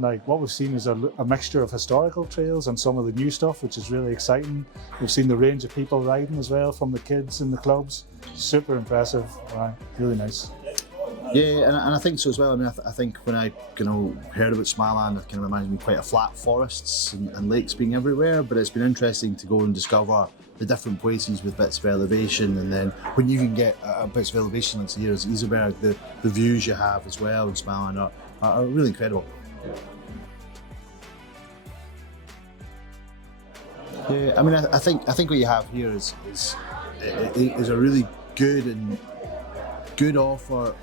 Like what we've seen is a mixture of historical trails and some of the new stuff, which is really exciting. We've seen the range of people riding as well, from the kids in the clubs. Super impressive, really nice. Yeah, and I think so as well. I mean, I think when I heard about Småland, it kind of reminds me quite of flat forests and lakes being everywhere. But it's been interesting to go and discover the different places with bits of elevation, and then when you can get bits of elevation like here as Iseberg, the views you have as well in Småland are really incredible. Yeah, I mean, I think what you have here is a really good offer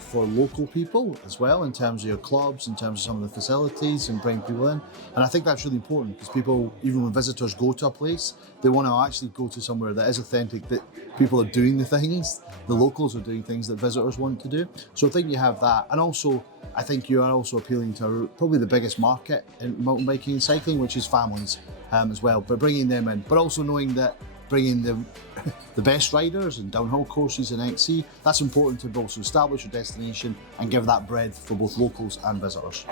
for local people as well, in terms of your clubs, in terms of some of the facilities and bring people in. And I think that's really important, because people, even when visitors go to a place, they want to actually go to somewhere that is authentic, that people are doing the things, the locals are doing things that visitors want to do. So I think you have that. And also, I think you are also appealing to probably the biggest market in mountain biking and cycling, which is families as well, but bringing them in, but also knowing that bringing the best riders and downhill courses in XC, that's important to also establish your destination and give that breadth for both locals and visitors.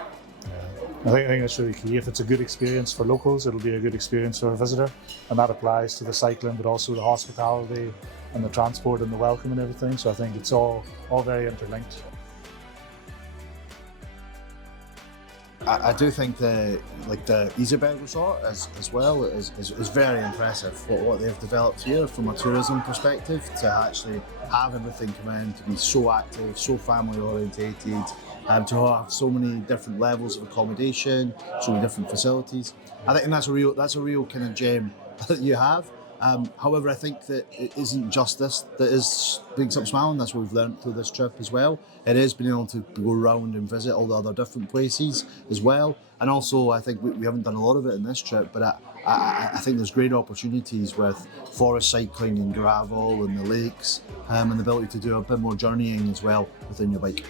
I think that's really key. If it's a good experience for locals, it'll be a good experience for a visitor, and that applies to the cycling, but also the hospitality and the transport and the welcome and everything. So I think it's all very interlinked. I do think the Iseberg resort as well is very impressive. What they've developed here from a tourism perspective, to actually have everything come in, to be so active, so family orientated, to have so many different levels of accommodation, so many different facilities. I think that's a real kind of gem that you have. However, I think that it isn't just this that is brings up Småland. That's what we've learned through this trip as well. It is being able to go around and visit all the other different places as well. And also, I think we haven't done a lot of it in this trip, but I think there's great opportunities with forest cycling and gravel and the lakes, and the ability to do a bit more journeying as well within your bike.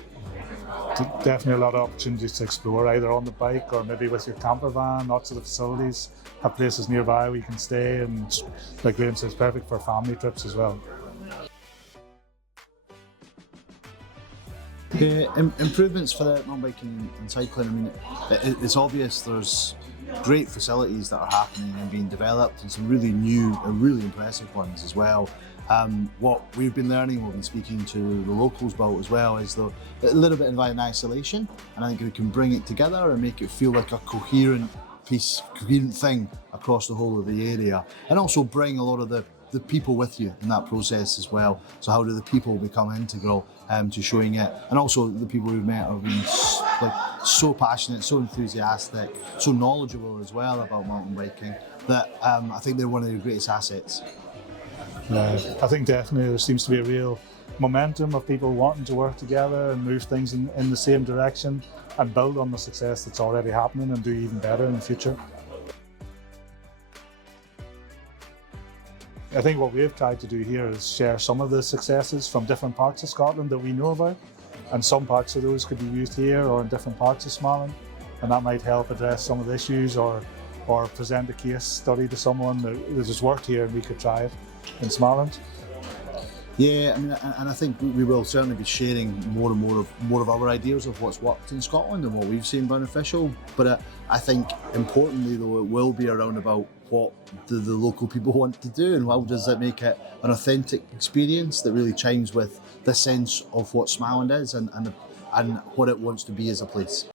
Definitely a lot of opportunities to explore, either on the bike or maybe with your camper van. Lots of the facilities have places nearby where you can stay, and like Graham says, perfect for family trips as well. The improvements for the mountain biking and cycling, I mean, it's obvious there's great facilities that are happening and being developed, and some really new and really impressive ones as well. What we've been learning, we've been speaking to the locals about as well, is a little bit of an isolation, and I think we can bring it together and make it feel like a coherent thing across the whole of the area, and also bring a lot of the people with you in that process as well. So how do the people become integral to showing it? And also the people we've met have been so passionate, so enthusiastic, so knowledgeable as well about mountain biking, that I think they're one of the greatest assets. I think definitely there seems to be a real momentum of people wanting to work together and move things in the same direction and build on the success that's already happening and do even better in the future. I think what we've tried to do here is share some of the successes from different parts of Scotland that we know about, and some parts of those could be used here or in different parts of Småland, and that might help address some of the issues or present a case study to someone that has worked here and we could try it in Småland. Yeah, I mean, and I think we will certainly be sharing more and more of our ideas of what's worked in Scotland and what we've seen beneficial. But I think importantly though, it will be around about what the local people want to do, and how does it make it an authentic experience that really chimes with the sense of what Småland is and what it wants to be as a place.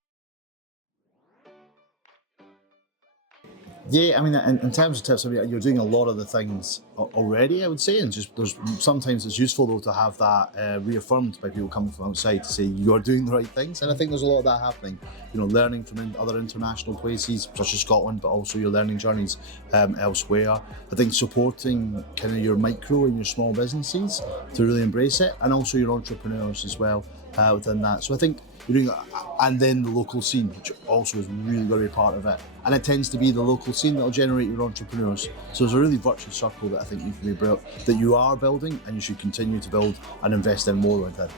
Yeah, I mean, in terms of tips, I mean, you're doing a lot of the things already, I would say, and sometimes it's useful though to have that reaffirmed by people coming from outside to say you're doing the right things, and I think there's a lot of that happening. You know, learning from other international places such as Scotland, but also your learning journeys elsewhere. I think supporting kind of your micro and your small businesses to really embrace it, and also your entrepreneurs as well within that. So I think you're doing, and then the local scene, which also is really going to be part of it. And it tends to be the local scene that'll generate your entrepreneurs. So there's a really virtuous circle that I think you can be built, that you are building, and you should continue to build and invest in more within.